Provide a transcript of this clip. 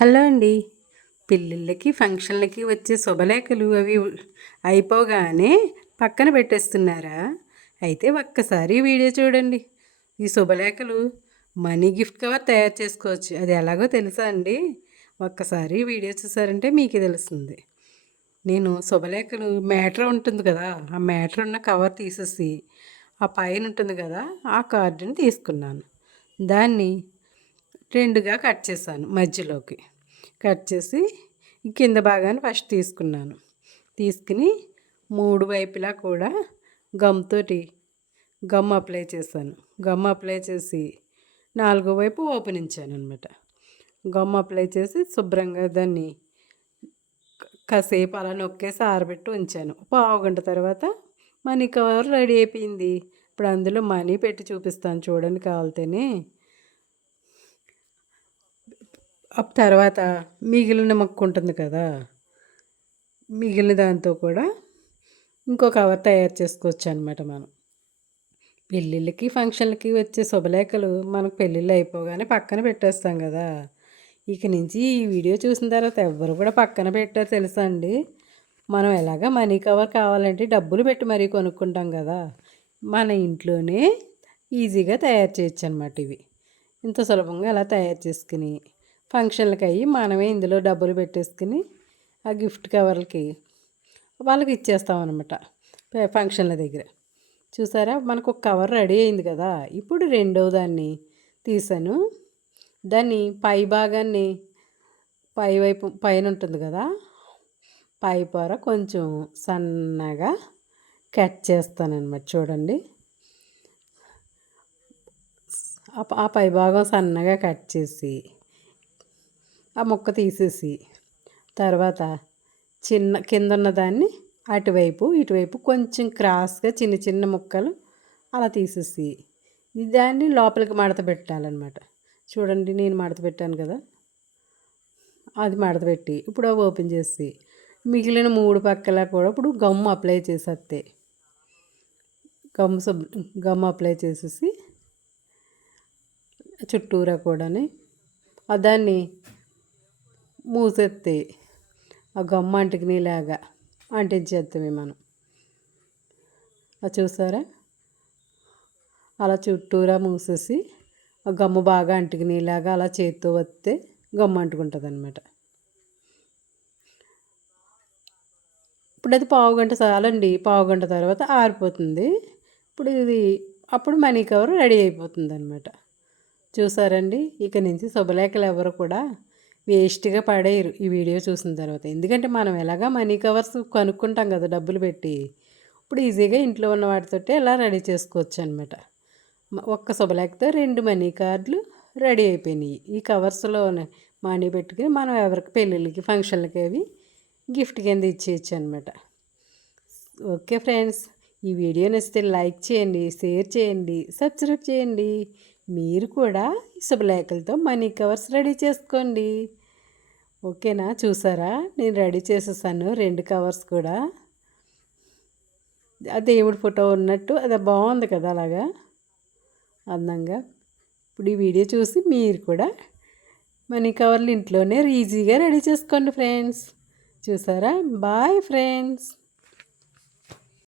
Hello అండి. పెళ్ళిళ్ళకి ఫంక్షన్లకి వచ్చే శుభలేఖలు అవి అయిపోగానే పక్కన పెట్టేస్తున్నారా? అయితే ఒక్కసారి వీడియో చూడండి. ఈ శుభలేఖలు మనీ గిఫ్ట్ కవర్ తయారు చేసుకోవచ్చు. అది ఎలాగో తెలుసా అండి? ఒక్కసారి వీడియో చూసారంటే మీకే తెలుస్తుంది. నేను శుభలేఖలు మ్యాటర్ ఉంటుంది కదా, ఆ మ్యాటర్ ఉన్న కవర్ తీసేసి ఆ పైన ఉంటుంది కదా ఆ కార్డుని తీసుకున్నాను. దాన్ని రెండుగా కట్ చేశాను. మధ్యలోకి కట్ చేసి ఈ కింద భాగాన్ని ఫస్ట్ తీసుకున్నాను. తీసుకుని మూడు వైపులా కూడా గమ్ అప్లై చేశాను. గమ్ అప్లై చేసి నాలుగో వైపు ఓపెనించాను అనమాట. గమ్ అప్లై చేసి శుభ్రంగా దాన్ని కాసేపు అలా నొక్కేసి ఆరబెట్టి ఉంచాను. పావుగంట తర్వాత మనీ కవర్ రెడీ అయిపోయింది. ఇప్పుడు అందులో మనీ పెట్టి చూపిస్తాను చూడండి కావాలితేనే. తర్వాత మిగిలిన మొక్క ఉంటుంది కదా, మిగిలిన దాంతో కూడా ఇంకో కవర్ తయారు చేసుకోవచ్చు అనమాట. మనం పెళ్ళిళ్ళకి ఫంక్షన్లకి వచ్చే శుభలేఖలు మనకు పెళ్ళిళ్ళు అయిపోగానే పక్కన పెట్టేస్తాం కదా. ఇక నుంచి ఈ వీడియో చూసిన తర్వాత ఎవ్వరు కూడా పక్కన పెట్టారు తెలుసా అండి. మనం ఎలాగ మనీ కవర్ కావాలంటే డబ్బులు పెట్టి మరీ కొనుక్కుంటాం కదా, మన ఇంట్లోనే ఈజీగా తయారు చేయొచ్చు అనమాట. ఇవి ఇంత సులభంగా అలా తయారు చేసుకుని ఫంక్షన్లకి అయ్యి మనమే ఇందులో డబ్బులు పెట్టేసుకుని ఆ గిఫ్ట్ కవర్లకి వాళ్ళకి ఇచ్చేస్తామన్నమాట ఫంక్షన్ల దగ్గర. చూసారా, మనకు ఒక కవర్ రెడీ అయింది కదా. ఇప్పుడు రెండో దాన్ని తీసాను. దాన్ని పై భాగాన్ని పైవైపు పైన ఉంటుంది కదా, పై పొర కొంచెం సన్నగా కట్ చేస్తానన్నమాట. చూడండి, ఆ పై భాగం సన్నగా కట్ చేసి ఆ ముక్క తీసేసి తర్వాత కింద ఉన్న దాన్ని అటువైపు ఇటువైపు కొంచెం క్రాస్గా చిన్న చిన్న ముక్కలు అలా తీసేసి దాన్ని లోపలికి మడత పెట్టాలన్నమాట. చూడండి, నేను మడత పెట్టాను కదా, అది మడత పెట్టి ఇప్పుడు అవి ఓపెన్ చేసి మిగిలిన మూడు పక్కల కూడా ఇప్పుడు గమ్ అప్లై చేసేస్తే గమ్ అప్లై చేసేసి చుట్టూరా కూడా దాన్ని మూసేస్తే ఆ గమ్మ అంటుకునేలాగా అంటించేస్తామే మనం. అది చూసారా, అలా చుట్టూరా మూసేసి ఆ గమ్ము బాగా అంటుకునేలాగా అలా చేత్తో వస్తే గమ్ము అంటుకుంటుంది అనమాట. ఇప్పుడు అది పావుగంట చాలండి. పావుగంట తర్వాత ఆరిపోతుంది. అప్పుడు మనీ కవర్ రెడీ అయిపోతుంది అనమాట. చూసారండి, ఇక నుంచి శుభలేఖలు ఎవరు కూడా వేస్ట్గా పడేయరు ఈ వీడియో చూసిన తర్వాత. ఎందుకంటే మనం ఎలాగా మనీ కవర్స్ కొనుక్కుంటాం కదా డబ్బులు పెట్టి. ఇప్పుడు ఈజీగా ఇంట్లో ఉన్న వాటితోటి ఎలా రెడీ చేసుకోవచ్చు అనమాట. ఒక్క శుభలేఖతో 2 మనీ కార్డులు రెడీ అయిపోయినాయి. ఈ కవర్స్లో మనీ పెట్టుకుని మనం ఎవరికి పెళ్ళిళ్ళకి ఫంక్షన్లకి అవి గిఫ్ట్ కింద ఇచ్చేయచ్చు అనమాట. ఓకే ఫ్రెండ్స్, ఈ వీడియో నచ్చితే లైక్ చేయండి, షేర్ చేయండి, సబ్స్క్రైబ్ చేయండి. మీరు కూడా ఈ శుభలేఖలతో మనీ కవర్స్ రెడీ చేసుకోండి. ఓకేనా? చూసారా, నేను రెడీ చేసేసాను 2 కవర్స్ కూడా. ఆ దేవుడి ఫోటో ఉన్నట్టు అది బాగుంది కదా అలాగా అందంగా. ఇప్పుడు ఈ వీడియో చూసి మీరు కూడా మనీ కవర్లు ఇంట్లోనే ఈజీగా రెడీ చేసుకోండి ఫ్రెండ్స్. చూసారా? Bye friends.